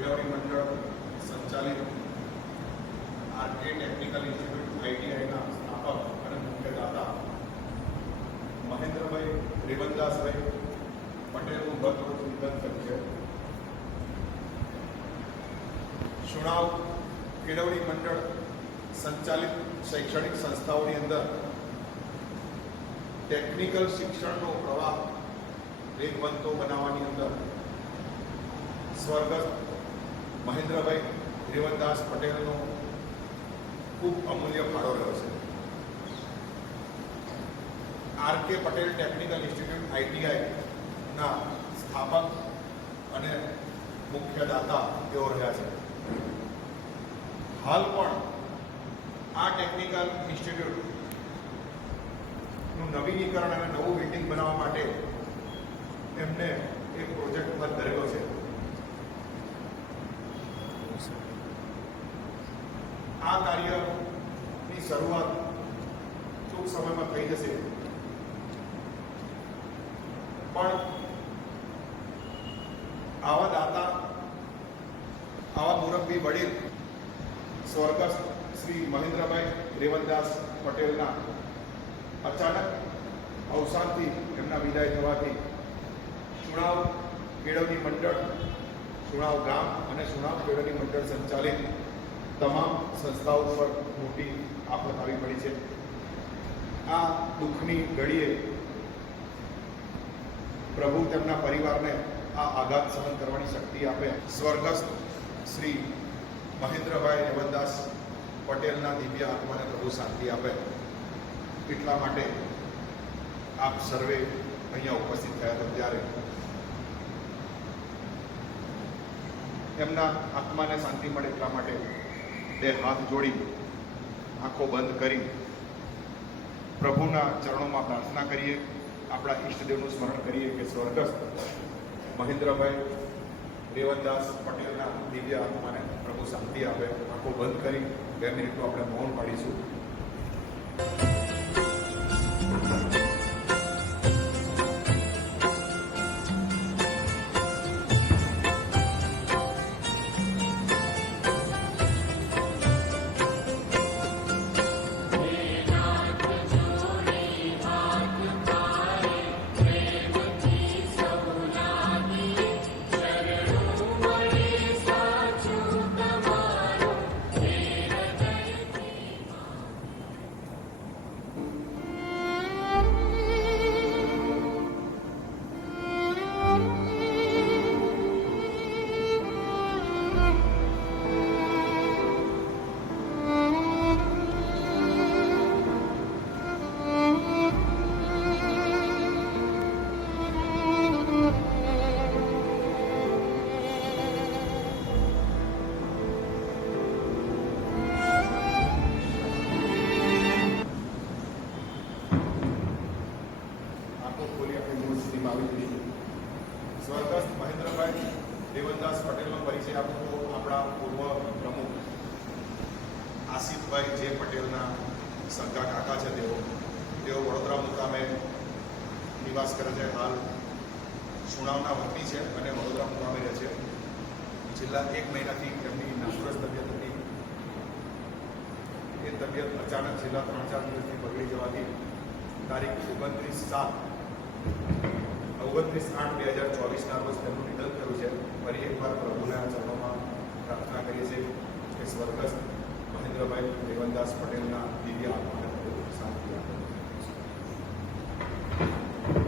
કેળવણી મંડળ સંચાલિત આરકે ટેકનિકલ ઇન્સ્ટિટ્યૂટ આઈટીઆઈના સ્થાપક અને મુખ્ય દાતા મહેન્દ્રભાઈ રેવનદાસભાઈ પટેલનું ગત રોજ નિધન થયું છે. શુણાવ કેળવણી મંડળ સંચાલિત શૈક્ષણિક સંસ્થાઓની અંદર ટેકનિકલ શિક્ષણનો પ્રવાહ વેગવંતો બનાવવાની અંદર સ્વર્ગસ્થ મહેન્દ્રભાઈ રેવનદાસ પટેલનો ખૂબ અમૂલ્ય ફાળો રહ્યો છે. આરકે પટેલ ટેકનિકલ ઇન્સ્ટિટ્યૂટ આઈટીઆઈના સ્થાપક અને મુખ્ય દાતા તેઓ રહ્યા છે. હાલ પણ આ ટેકનિકલ ઇન્સ્ટિટ્યૂટનું નવીનીકરણ અને નવું બિલ્ડિંગ બનાવવા માટે એમને એક પ્રોજેક્ટ પર ધરેલો છે. આ કાર્યની શરૂઆત ટૂંક સમયમાં થઈ જશે, પણ આવા દાતા, આવા મુરબ્બી વડીલ સ્વર્ગસ્થ શ્રી મહેન્દ્રભાઈ રેવનદાસ પટેલના અચાનક અવસાનથી એમના વિદાય થવાથી શુણાવ કેળવણી મંડળ, શુણાવ ગામ અને શુણાવ કેળવણી મંડળ સંચાલિત તમામ સંસ્થાઓ પર મોટી આફત આવી પડી છે. આ દુઃખની ઘડીએ પ્રભુ તેમના પરિવારને આ આઘાત સહન કરવાની શક્તિ આપે. સ્વર્ગસ્થ શ્રી મહેન્દ્રભાઈ રેવનદાસ પટેલના દિવ્ય આત્માને પ્રભુ શાંતિ આપે. એટલા માટે આપ સર્વે અહીંયા ઉપસ્થિત થયા હતા ત્યારે એમના આત્માને શાંતિ મળે એટલા માટે બે હાથ જોડી, આંખો બંધ કરી પ્રભુના ચરણોમાં પ્રાર્થના કરીએ. આપણા ઈષ્ટદેવનું સ્મરણ કરીએ કે સ્વર્ગસ્થ મહેન્દ્રભાઈ રેવનદાસ પટેલના દિવ્ય આત્માને પ્રભુ શાંતિ આપે. આંખો બંધ કરી 2 મિનિટનું આપણે મૌન પાડીશું. સ્વર્ગસ્થ મહેન્દ્રભાઈ રેવનદાસ પટેલનો પરિચય આપું તો આપણા પૂર્વ પ્રમુખ આસિફભાઈ જે પટેલના સગા કાકા છે. તેઓ વડોદરા મુકામે નિવાસ કરે છે. હાલ શુણાવના વતની છે અને વડોદરા મુકામે રહે છે. છેલ્લા 1 મહિનાથી એમની નાસુરસ તબિયત હતી. એ તબિયત અચાનક છેલ્લા 3-4 દિવસથી બગડી જવાથી તારીખ 29/8/2024 રોજ તેમનું નિધન થયું છે. ફરી એકવાર પ્રભુના ચરણોમાં પ્રાર્થના કરીએ છીએ કે સ્વર્ગસ્થ મહેન્દ્રભાઈ રેવનદાસ પટેલના દિવ્ય આત્મા